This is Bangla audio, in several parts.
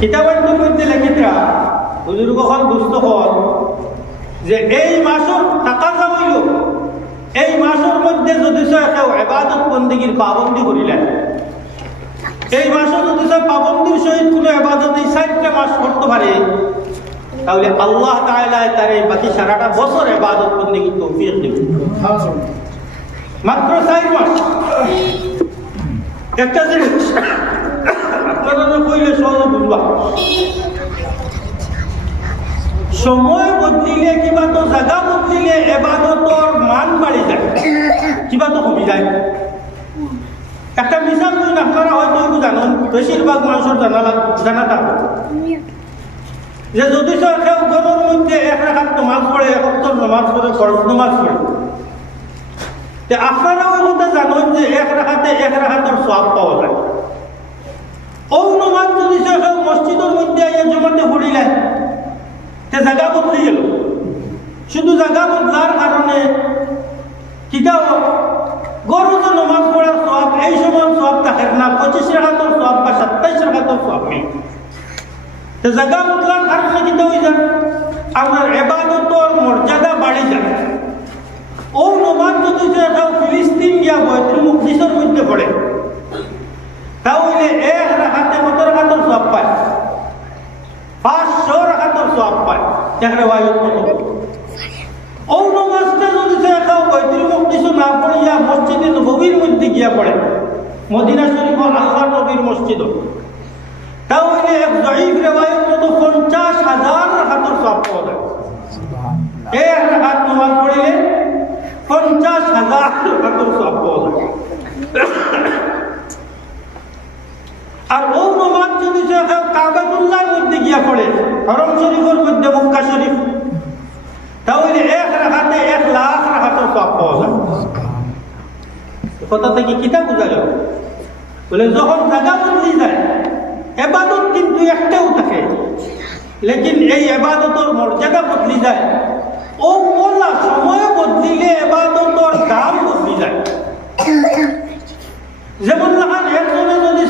কিতাবের মধ্যে লেখিতা বুজুর্গগণ দুস্থগণ যে এই মাসের তাকাজা হইল এই মাসের মধ্যে যদি কেউ ইবাদত বন্দেগীর পাবন্দি করিলেন, এই মাসে যদি পাবন্দির সহিত কোনো ইবাদত এই 4টা মাস করতে পারে, তাহলে আল্লাহ তাআলা তার এই বাকি সারাটা বছর ইবাদত বন্দেগীর তৌফিক দিবেন। মাত্র 4 মাস। একটা জিনিস আপনারা কইলে সহজে বুঝবা, সময় বদলিলে কিবা তো জায়গা বদলিলে ইবাদতর মান বাড়ি যায়, কিবা তো কমে যায়। একটা মিসাল দিন, আপনারা হয়তো জানেন, বেশিরভাগ মানুষের জানা থাকবে যে যদি কেউ ঘরের মধ্যে 1 রাকাত নামাজ পড়ে, 1 ওয়াক্ত নামাজ পড়ে, ফরজ নামাজ পড়ে, আপনারা ওই কথা জানেন যে 1 রাকাতে 1 রাকাতের সওয়াব পাওয়া যায়। ও নামাজ যদি কেউ মসজিদের মধ্যে জমাতে পড়িলেন, জায়গা বদলে গেল। শুধু জায়গা বদলার কারণে কিটাও গরজ নামাজ পড়ার সওয়াব এই সময় সওয়াব থাকে না, 25 রাকাতের সওয়াব বা 27 রাকাতের সওয়াব নেই। জায়গা বদলার কারণে কিটা হয়ে যায়, আপনার ইবাদতের মর্যাদা বাড়ি যায়। ও নামাজ যদি কেউ ফিলিস্তিন গিয়া বাইতুল মুকদ্দিসের মধ্যে পড়ে, তাহলে 1 রাকাতে কত রাকাতের সওয়াব পায়? 500 রাকাতের সওয়াব পায়। দেখরে ভাই কত ও নামাজটা যদি কেউ বাইতুল মুকদ্দিস না পড়িয়া মসজিদে নববীর মধ্যে গিয়া পড়ে, মদিনা শরীফ আল্লাহ নবীর মসজিদ, তাহলে এক যায়ীফ রিওয়ায়াত মতো 50,000 রাকাতের সওয়াব পাওয়া যায়। 1 রাকাত নামাজ পড়িলে 50,000 রাকাতের সওয়াব পাওয়া যায়। আর ও নামাজ যদি কেউ কাবাতুল্লাহর মধ্যে গিয়া পড়ে, হরম শরীফের মধ্যে মক্কা শরীফ, তাহলে 1 রাকাতে 1 লাখ রাকাতের সওয়াব পাওয়া যায়। কথা থেকে কিতা বোঝা গেল? বলে যখন জায়গা বদলি যায়, ইবাদত কিন্তু একটাও থাকে, লেকিন এই ইবাদতের মর্যাদা বদলি যায়। ও মোল্লা সময় বদলিলে ইবাদতের দাম বদলি যায়। যেমন লাগান একজনে যদি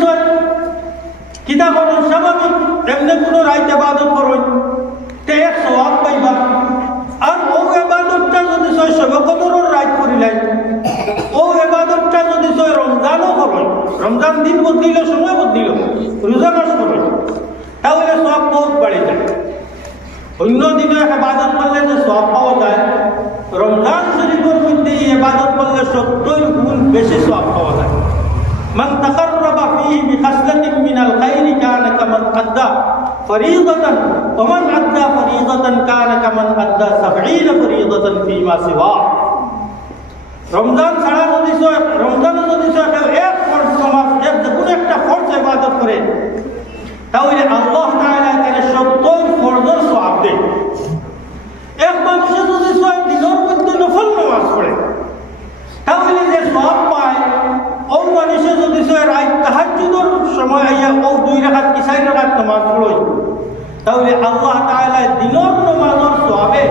কিতা করেন স্বাভাবিক এমনি কোনো রাইত ইবাদত করেন, তে 1 সওয়াব পাইবা। আর ও ইবাদতটা যদি শবে কদরের রাইত করিলেন, ও ইবাদতটা যদি রমজানও করেন, রমজান দিন বদলিল, সময় বদলিল, রোজা মাস করেন, তাহলে সওয়াব বহুত বাড়ে যায়। অন্য দিনে ইবাদত করলে যে সওয়াব পাওয়া যায়, রমজান শরীফের মধ্যে ইবাদত করলে 70 গুণ বেশি সওয়াব পাওয়া যায়। من تقرب فيه بخصلة من الخير كان كمن أدى فريضة ومن أدى فريضة كان كمن أدى 70 فريضة فيما سواه। রমজান ছাড়া যদি রমজানে যদি এক ফরজ নামাজ কোনো একটা ফরজ ইবাদত করে, তাহলে আল্লাহ তাআলা তাকে 70 ফরজের সওয়াব দেয়। এক মানুষে যদি দিনের মধ্যে নফল নামাজ পড়ে, তাহলে যে সওয়াব পায়, ও মানুষে যদি রাত তাহাজ্জুদের সময় আইয়া ও 2 রাকাত কি 4 রাকাত নামাজ পড়ে, তাহলে আল্লাহ তাআলা দিনের নামাজের সওয়াবে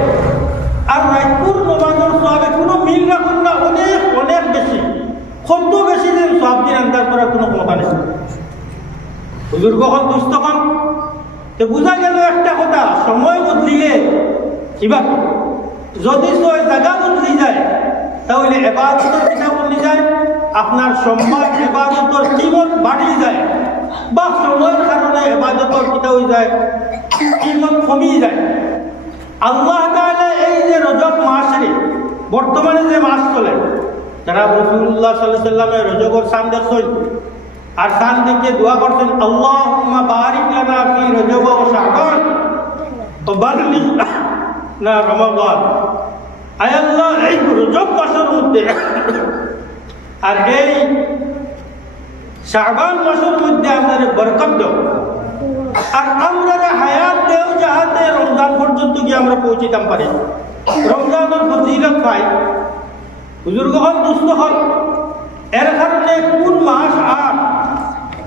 আর রাতের নামাজের সওয়াবে কোনো মিল রাখেন না, অনেক অনেক বেশি, কত বেশি যে সওয়াব দিয়ে আন্দাজ করার কোনো কথা নেই। বুজুর্গগণ দুস্থগণ, তো বোঝা গেল একটা কথা, সময় বদলিলে কিবা যদি জায়গা বদলি যায়, তাহলে ইবাদতের কিনা বদলি যায়, আপনার সম্মান ইবাদতের কিমত বাড়ি যায়, বা সময়ের কারণে ইবাদতের কিটা হয়ে যায়, কিমত কমিয়ে যায়। আল্লাহ তাআলা এই যে রজব মাসে বর্তমানে যে মাস চলে, যারা রাসূলুল্লাহ সাল্লাল্লাহু আলাইহি ওয়াসাল্লামের রজবের শান দেখছেন আর শান দেখে দোয়া করছেন, আল্লাহুম্মা বারিক লানা ফি রজব ওয়া শাবান ওয়া বাল্লিগনা রমাদান। আয় আল্লাহ, এই রজব মাসের মধ্যে আর এই শাবান মাসের মধ্যে আমাদের বরকত দাও, আর আমরা হায়াত দেও যাহাতে রমজান পর্যন্ত গিয়ে আমরা পৌঁছিতাম পারি, রমজানের ফজিলত পাই। বুজুর্গগণ দুস্থগণ, এর কারণে কোন মাস আর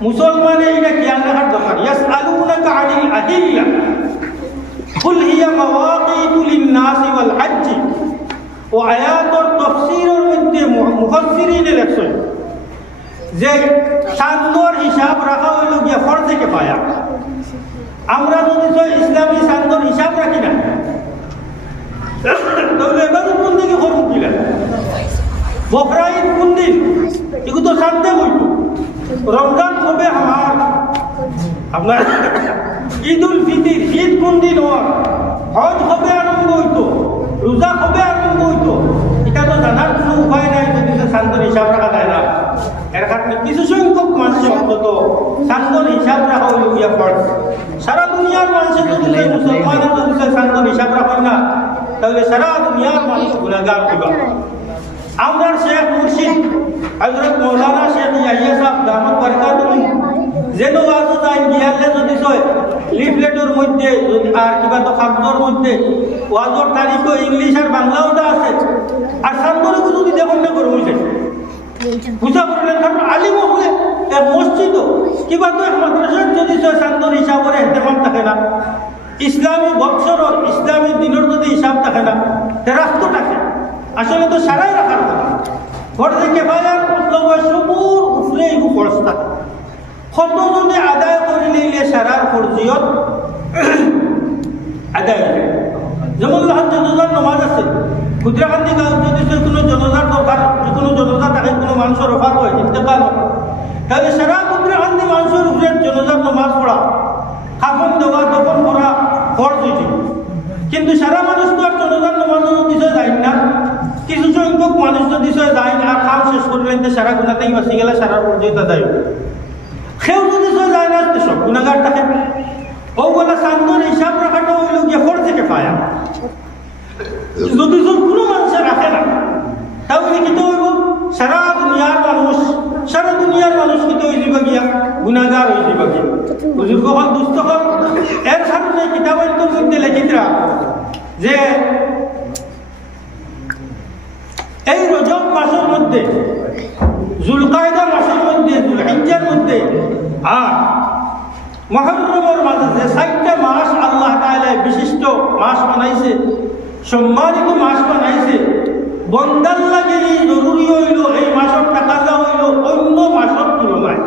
মুসলমানে এটা খেয়াল রাখার দরকার। ইয়াসআলুনাকা আনিল আহিল্লা কুল হিয়া মাওয়াকিতু লিন-নাসি ওয়াল হজ্জ। ও আয়াতের তাফসীরের মধ্যে মুফাসসিরিনে লেখছেন যে চান্দর হিসাব রাখা হইল গিয়া ফরজে কিফায়া। আমরা যদি ইসলামী চান্দর হিসাব রাখি না তাহলে এবারে কোন দিকে করুন কিলা বকরা ঈদ কোন দিন এগুলো তো জানতে হইতো। রমজান হবে আমার আপনার ঈদ উল ফিতর ঈদ কোন দিন হজ হবে আরম্ভ হইতো, রোজা হবে আরম্ভ হইতো, এটা তো জানার কোনো উপায় নাই যদি চান্দর হিসাব রাখা যায় না। এর কারণে কিছু সংখ্যক মানুষ অন্তত চান্দর হিসাব রাখা হইল গিয়া ফরজ। সারা দুনিয়ার মানুষের যদি মুসলমানের যদি চান্দর হিসাব রাখেন না তাহলে সারা দুনিয়ার মানুষ গুনাহগার হইবা। আমরা শেখ মুর্শিদ হযরত মাওলানা শেখ ইয়াহিয়া সাহেব দামাত বরকাতুহু যেন ওয়াজও তাই গিয়ালে যদি সয় লিফলেটের মধ্যে আর কিবা তো খাদ্যর মধ্যে ওয়াজর তারিখ ইংলিশ আর বাংলাও তো আছে। আর চান্দরে যদি দেখুন না করবো বুঝা করলেন কারণ আলিম হলে এক মসজিদ কিবা তো এক মাদ্রাসার যদি চান্দর হিসাবের এহতেমাম থাকে না, ইসলামী বৎসর ইসলামী দিনের যদি হিসাব থাকে না রাস্তা থাকে আসলে তো সারাই রাখার কথা। ফরজে কিফায়ার মতলব সবুর উপরে এগু ফরজ থাকে। কতজনে আদায় করে নিলে সারার ফরজিয়ত আদায় হয়। যেমন জনজার নমাজ আছে, ক্ষুদ্রাকান্তি গাঁও যদি কোনো জনজার দরকার কোনো জনজা থাকে কোনো মানুষের অফার হয় ইন্তেকাল তাহলে সারা ক্ষুদ্রাকান্তি মানুষের উপরে জনজার নমাজ পড়া কাফন দেওয়া দফন করা ফরজ হয়েছে। কিন্তু সারা মানুষ তো আর জনজার নমাজ বিষয় যায় না, কিছু সংখ্যক মানুষ যদি যায় না খাম শেষ করলেন সারা গুণাতেই বাঁচি গেলে সারা পর্যন্ত আদায় সেও যদি যায় না সব গুণাগার থাকে। ওগুলা চান্দর হিসাব রাখাটা হইল গিয়ে ফরজে কিফায়া। যদি কোনো মানুষের রাখে না তাহলে কি তো হইব সারা দুনিয়ার মানুষ কিন্তু হয়ে যাবে গিয়া গুণাগার হয়ে যাবে গিয়া বুজুর্গ হল দুস্থ হল। এর কারণে কিতাবের মধ্যে লেখিতরা যে এই রজব মাসের মধ্যে জুলকায়দা মাসের মধ্যে জুলহিজ্জার মধ্যে আর মুহররমের মাঝে যে 4টা মাস আল্লাহ তাআলা বিশিষ্ট মাস বানাইছে, সম্মানিত মাস বানাইছে, বন্দার লাগে জরুরি হইল এই মাসের টাকাটা হইল অন্য মাসের তুলনায়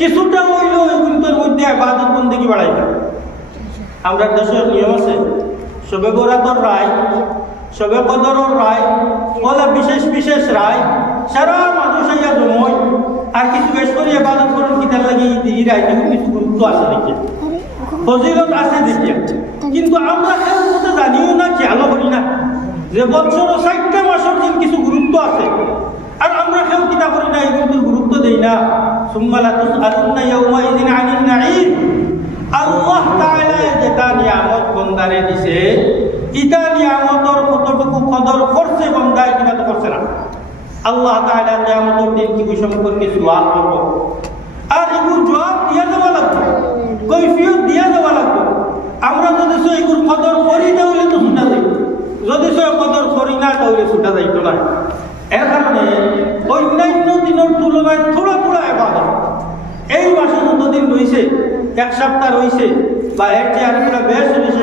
কিছুটা হইল এগুলোর মধ্যে ইবাদত বন্দেগী বাড়াইবে। আমরা দেশের নিয়ম আছে শবে বরাতের রায়, শবে কদরের রায়, ওলা বিশেষ বিশেষ রায় সারা মানুষ আইয়া জময় আর কিছু বেশ করে ইবাদত করেন কিতার লাগে এই রায়টি কিছু গুরুত্ব আছে দেখে ফজিলত আছে দেখে। কিন্তু আমরা কেউ মতো জানিও না খেয়ালও করি না যে বছর 4টা মাসের দিন কিছু গুরুত্ব আছে আর আমরা কেউ কিতা করি না এগুলোর গুরুত্ব দেই না। সুম্মা লা তুসআলুনা ইয়াওমাইযিন আনিন নাঈম। আল্লাহ তাআলা যেটা নিয়ামত বান্দারে দিছে ইটা নিয়ামতের কতটুকু কদর করছে বান্দায় কিনা তো করছে না। আল্লাহ তাআলা কিয়ামতের দিন কি সম্পর্কে সওয়াল করব আর এগুলো জবাব দিয়া দেওয়া লাগবে, কৈফিয়ত দিয়া দেওয়া লাগবে। আমরা যদি এগুলো কদর করি তাহলে তো ছুটা যাই, যদি কদর করি না তাহলে ছুটা যাইতো না। এর কারণে অন্যান্য দিনের তুলনায় থোড়া থোড়া ইবাদত এই মাসে যতদিন রয়েছে 1 সপ্তাহ রয়েছে বা এর চেয়ে আরেকটা বেশ রয়েছে